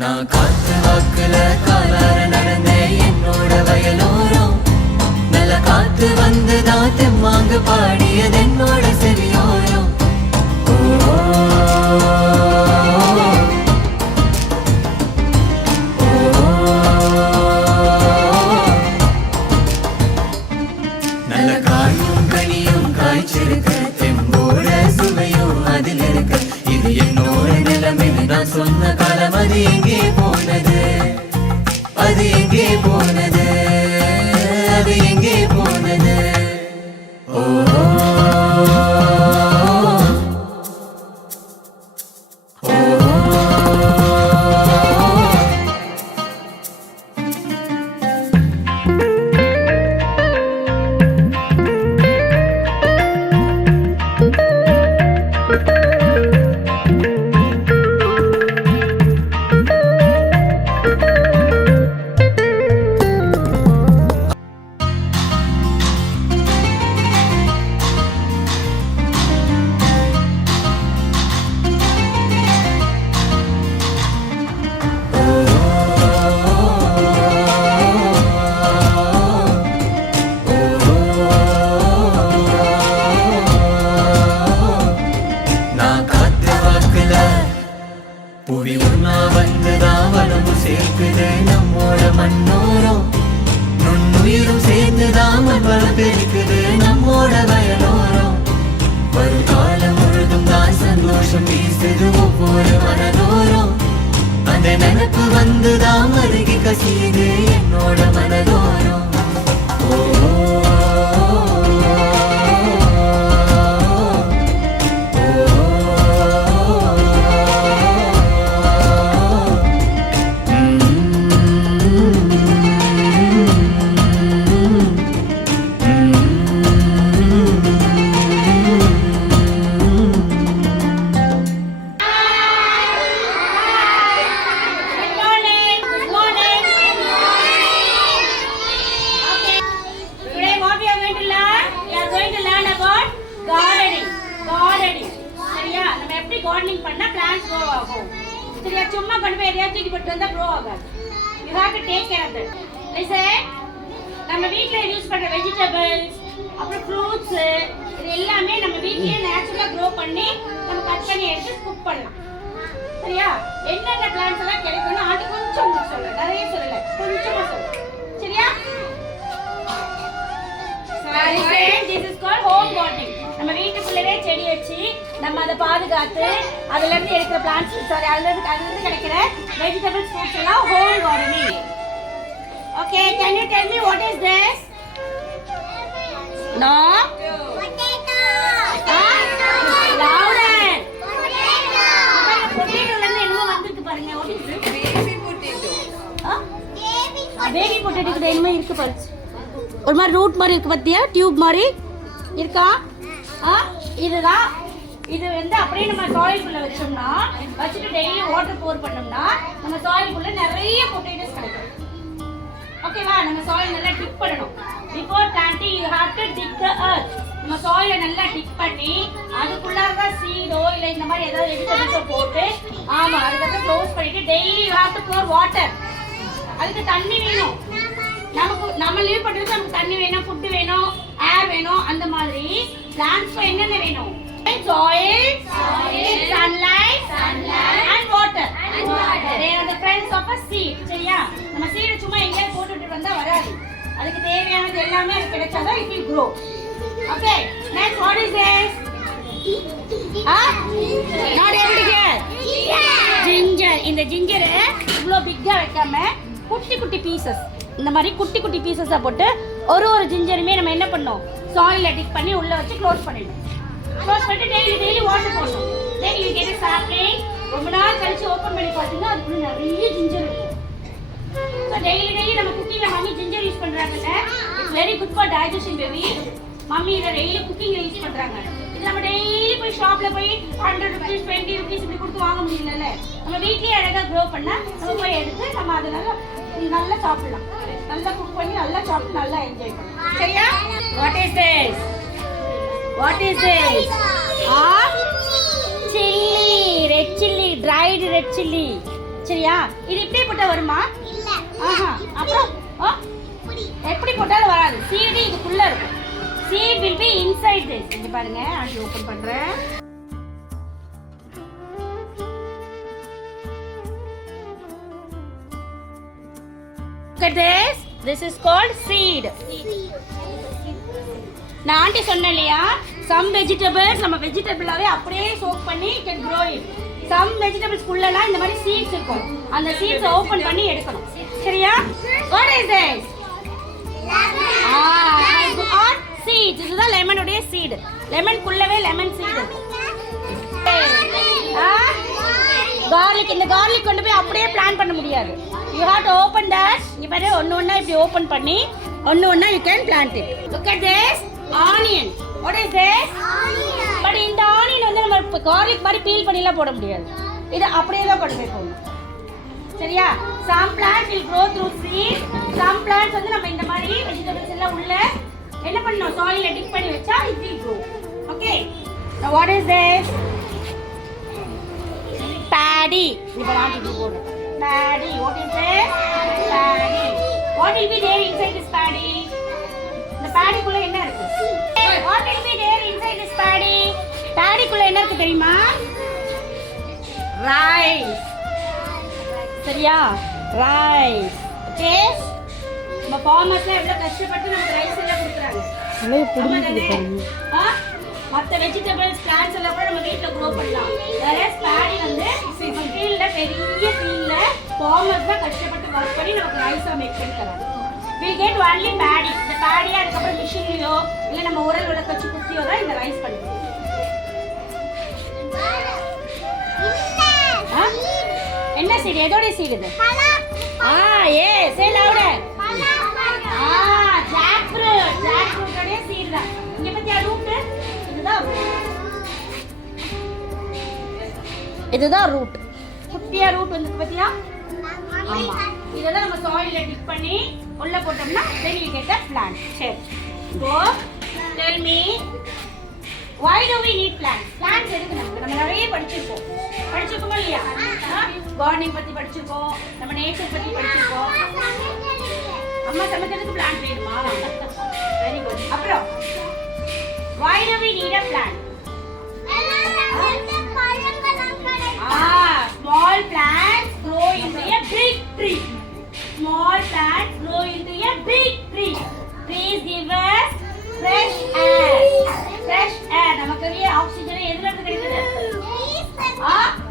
நான் காத்து வாக்குல காலார நடந்தேன் என்னோட வயலோரம். நல்ல காத்து வந்துதான் தெம்மாங்கு பாடியது என்னோட செவியோரம். நல்ல காயும் கனியும் காய்ச்சிருக்க தெம்போட சுவையும் அதில் இருக்க. இது என்னோட நிலைமைன்னு நான் சொன்ன காலம் அது எங்கே போனது, அது எங்கே போனது, அது எங்கே போனது. ஓ புவி ஒன்னா வந்துதான் வளமும் சேர்க்குது நம்மோட மண்ணோரம். நுண்ணுயிரும் சேர்ந்துதான் மண் வளம் பெருக்குது நம்மோட வயலோரம். வரும் காலம் முழுதும் தான் சந்தோஷம் வீசுது ஒவ்வொரு மனதோரம். அந்த நினைப்பு வந்துதான் மருகி கசியுது என்னோட மனதோரம். gardening பண்ணா plants grow ஆகும். சரியா? சும்மா கொண்டு போய் எதையாவது தூக்கி போட்டு வந்தா grow ஆகாது. You have to take care of it. Listen, நம்ம வீட்ல யூஸ் பண்ற vegetables, அப்புறம் fruits இது எல்லாமே நம்ம வீட்லயே நேச்சுரலா grow பண்ணி நம்ம கட் பண்ணி எடுத்து குக் பண்ணலாம். சரியா? என்னென்ன plants எல்லாம் கிடைக்கும்னு ஆண்டி கொஞ்சம் சொல்றேன். நிறைய சொல்லல. கொஞ்சமா சொல்றேன். சரியா? This is called home gardening. நம்ம வீட்டுக்குள்ளவே செடி வச்சு நம்ம அதை பாதுகாத்து அதுல இருந்து எடுக்கிற பிளான்ட்ஸ் அதுல இருந்து கிடைக்கிற வெஜிடபிள்ஸ் ஃப்ரூட்ஸ் எல்லாம் home gardening. Okay, can you tell me what is this? No potato. Louder. பொட்டேட்டோல இருந்து என்னமோ வந்திருக்கு பாருங்க. What is this? Baby potato. Baby potato என்னமோ இருக்கு பாருங்க. ஒரு மாதிரி ரூட் மாதிரி இருக்கு பாத்தியா? டியூப் மாதிரி இருக்கா? இதுதான். இது வந்து அப்படியே நம்ம சாயில்குள்ள வச்சோம்னா வச்சுட்டு டெய்லி வாட்டர் போர் பண்ணோம்னா நம்ம சாயில்குள்ள நிறைய பொட்டேட்டோஸ் கிடைக்கும். ஓகேவா? நம்ம சாயில் நல்லா டிப் பண்ணணும். Before planting you have to dig the earth. நம்ம சாயிலை நல்லா டிப் பண்ணி அதுக்குள்ளார சீடோ இல்ல இந்த மாதிரி ஏதாவது வெஜிடபிள்ஸோ போட்டு அதுக்கப்புறம் க்ளோஸ் பண்ணிட்டு daily you have to pour water. அதுக்கு தண்ணி வேணும். நம்ம லீவ் பண்றதுக்கு நமக்கு தண்ணி வேணும், ஃபுட் வேணும், ஏர் வேணும். அந்த மாதிரி பிளான்ட்ஸ்க்கு என்னென்ன வேணும்? soil, sunlight and water. They are the friends of a seed. சரியா? நம்ம சீட் சும்மா எங்கேயே போட்டுட்டு வந்தா வராது. அதுக்கு தேவையானது எல்லாமே அது கிடைச்சாதான் it will grow. Okay, next what is this? Not able to hear. Ginger. இந்த ginger இவ்ளோ பிக்கா வைக்காம குட்டி குட்டி பீசஸ் இந்த மாதிரி குட்டி குட்டி பீசஸா போட்டு ஒரு ஜிஞ்சருமே நம்ம என்ன பண்ணோம்? சாயில்ல டிப் பண்ணி உள்ள வச்சு க்ளோஸ் பண்ணிடணும். க்ளோஸ் பண்ணிட்டு டெய்லி வாட்டர் போடணும். then you get a sapling. ரொம்ப நாள் கழிச்சு ஓபன் பண்ணி பாத்தீங்கன்னா அதுக்குள்ள நிறைய ஜிஞ்சர் இருக்கும். so டெய்லி நம்ம குக்கிங்ல மம்மி ஜிஞ்சர் யூஸ் பண்றாங்கல்ல, it's very good for digestion baby. Mummy இத டெய்லி குக்கிங்ல யூஸ் பண்றாங்க. இது நம்ம டெய்லி போய் ஷாப்ல போய் 100 rupees 20 rupees இப்படி கொடுத்து வாங்க முடியலல்ல. நம்ம வீட்லயே அழகா க்ரோ பண்ணா நம்ம போய் எடுத்து நம்ம அதனால நல்லா சாப்பிடலாம். நல்லா குக் பண்ணி நல்லா சாப்பிட்டு நல்லா என்ஜாய் பண்ணலாம். சரியா? What is this? What is this? chilli, red chilli, dried red chilli. சரியா? இது இப்படி போட்டா வருமா? ஆஹா. அப்புறம் எப்படி போட்டாலும் வராது. சீடு இதுக்குள்ள இருக்கும். Seed will be inside this. இங்க பாருங்க, ஆண்டி ஓபன் பண்றேன். Look at this. This is called seed. நான் ஆண்டி சொன்னேன் இல்லையா, some vegetables நம்ம வெஜிடபிளாவே அப்படியே சோக் பண்ணி can grow it. some vegetables குள்ளலாம் இந்த மாதிரி seeds இருக்கும். அந்த seeds ஓபன் பண்ணி எடுக்கணும். சரியா? What is this? Lemon. Seeds. இதுதான் லெமன் உடைய சீட். லெமன் குள்ளவே லெமன் சீட் இருக்கும். garlic, இந்த garlic கொண்டு போய் அப்படியே பிளான் பண்ண முடியாது. You have to open that. இங்க பாரு, ஒண்ணு ஒண்ணா இப்படி ஓபன் பண்ணி ஒண்ணு ஒண்ணா you can plant it. Look at this. Onion. What is this? Onion. But இந்த onion வந்து நம்ம garlic மாதிரி பீல் பண்ணிலாம் போட முடியாது. இது அப்படியே தான் கொண்டு போய் போடணும். சரியா? Some plants will grow through seed. Some plants வந்து நம்ம இந்த மாதிரி vegetables எல்லாம் உள்ள என்ன பண்ணனும், soil டிப் பண்ணி வச்சா it will grow. Okay. Now what is this? Paddy. இப்போ நான் இது போடுறேன். Paddy. What is this? Paddy. What will be there inside this paddy? இந்த paddy குள்ள என்ன இருக்கு? What will be there inside this paddy? Paddy குள்ள என்ன இருக்கு தெரியுமா? Rice. சரியா? Rice. Okay? நம்ம farmers எவ்வளவு கஷ்டப்பட்டு நமக்கு ரைஸ் எல்லாம் கொடுக்குறாங்க. அப்படியே புடிங்கிட்டு பாருங்க. மற்ற வெஜிடபிள்ஸ் பிளான்ட்ஸ் எல்லாம் கூட நம்ம வீட்ல க்ரோ பண்ணலாம். வேறஸ் paddy வந்து நம்ம ஃபீல்ட்ல பெரிய ஃபீல்ட்ல farmers தான் கஷ்டப்பட்டு வர்க் பண்ணி நமக்கு ரைஸா மேக் பண்ணி தராங்க. We get only paddy. இந்த paddy அதுக்கு அப்புறம் மிஷின்லயோ இல்ல நம்ம உரல் உட கச்சி குத்தியோ தான் இந்த ரைஸ் பண்ணுவோம். என்ன சீட்? எதோட சீட் இது? say louder. jackfruit. jackfruit உடைய சீட் தான். இங்க பத்தியா ரூட்? இதுதான் ரூட். குட்டியா ரூட் வந்து பத்தியா? ஆமா. இதெல்லாம் நம்ம சாயில்ல டிப் பண்ணி உள்ள போட்டோம்னா then you get a plant. சரி. So tell me, why do we need plants? Plants எதுக்கு நமக்கு? நம்ம நிறைய படிச்சிருக்கோமா இல்லையா? கார்டனிங் பத்தி படிச்சிருக்கோம், நம்ம நேச்சர் பத்தி படிச்சிருக்கோம். அம்மா சமைக்கிறதுக்கு பிளான்ட் வேணுமா? Very good. அப்புறம் why do we need a plant? Small plants grow into a big tree. Small plants grow into a big tree. Trees give us fresh air. Fresh air. நமக்கு oxygen எதுல இருந்து கிடைக்குது?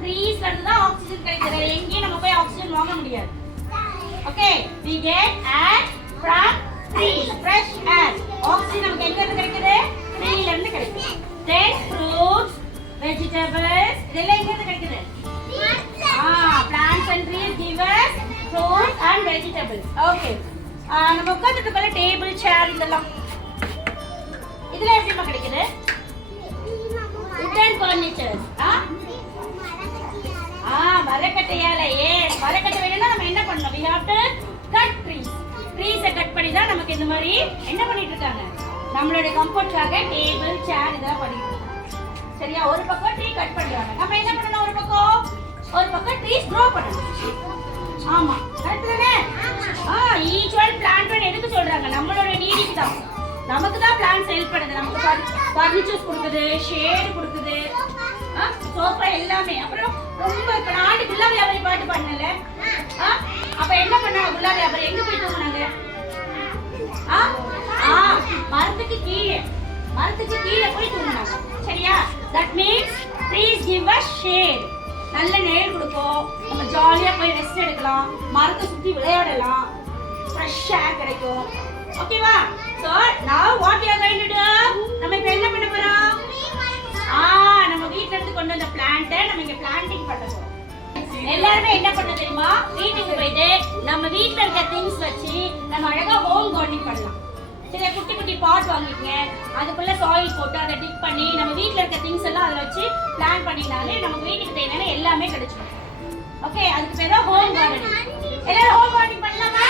ட்ரீஸ்ல இருந்து தான் oxygen கிடைக்குது. எங்கேயும் நம்ம போய் ஆக்ஸிஜன் வாங்க முடியாது. Okay, we get air from trees. Fresh air. Oxygen நமக்கு எங்க இருந்து கிடைக்குது? ட்ரீல இருந்து கிடைக்குது. Then fruits, vegetables, இதெல்லாம் எங்க இருந்து கிடைக்குது? Plants and trees give us fruits and vegetables. Okay. நம்ம உட்கார்ந்துட்டு இருக்க டேபிள், சேர் இதெல்லாம் இதெல்லாம் எப்படிமா கிடைக்குது? wooden furnitures. மரக்கட்டையால. yes, மரக்கட்டை வேணும்னா நம்ம என்ன பண்ணணும்? we have to cut trees. trees cut பண்ணி தான் நமக்கு இந்த மாதிரி என்ன பண்ணிட்டு இருக்காங்க? நம்மளோட கம்ஃபர்ட்காக டேபிள், சேர் இதெல்லாம் பண்ணிட்டு இருக்காங்க. சரியா? ஒரு பக்கம் ட்ரீ கட் பண்றாங்க. நம்ம என்ன பண்ணணும்? ஒரு பக்கம் ட்ரீஸ் க்ரோ பண்ணணும். ஆமா, கரெக்ட் தானே? ஈச் ஒன் பிளான்ட் ஒன் எதுக்கு சொல்றாங்க? நம்மளோட நீடிக்கு தான். நமக்கு தான் பிளான்ட்ஸ் ஹெல்ப் பண்ணுது. நமக்கு ஃபர்னிச்சர்ஸ் கொடுக்குது, ஷேட் கொடுக்குது, சோஃபா எல்லாமே. அப்புறம் ரொம்ப இப்ப நாடு குல்லா வியாபாரி பாட்டு பண்ணல. அப்ப என்ன பண்ணாங்க? குல்லா வியாபாரி எங்க போய் தூங்குனாங்க? மரத்துக்கு கீழே போய் தூங்குனாங்க. சரியா? that means trees give us shade. நல்ல நிழல் கொடுக்கும். நம்ம ஜாலியா போய் ரெஸ்ட் எடுக்கலாம், மரத்தை சுத்தி விளையாடலாம், ஃப்ரெஷ் ஏர் கிடைக்கும். ஓகேவா? so now what we are going to do? நம்ம இப்ப என்ன பண்ண போறோம்? நம்ம வீட்ல இருந்து கொண்டு வந்த பிளான்ட் நம்ம இங்க பிளான்டிங் பண்ண போறோம். எல்லாரும் என்ன பண்ண தெரியுமா? வீட்டுக்கு போயிட்டு நம்ம வீட்ல இருக்க திங்ஸ் வச்சு நம்ம அழகா ஹோம் கார்டனிங் பண்ணலாம். சரி, குட்டி குட்டி பாட் வாங்கிக்கங்க, அதுக்குள்ள சாயில் போட்டு அதை டிப் பண்ணி நம்ம வீட்ல இருக்க திங்ஸ் எல்லாம் அதுல வச்சு பிளான் பண்ணினாலே நமக்கு வீட்டுக்கு தேவையான எல்லாமே கிடைச்சிடும். ஓகே, அதுக்கு பேர் தான் ஹோம் கார்டனிங். எல்லாரும் ஹோம் கார்டனிங் பண்ணலாமா?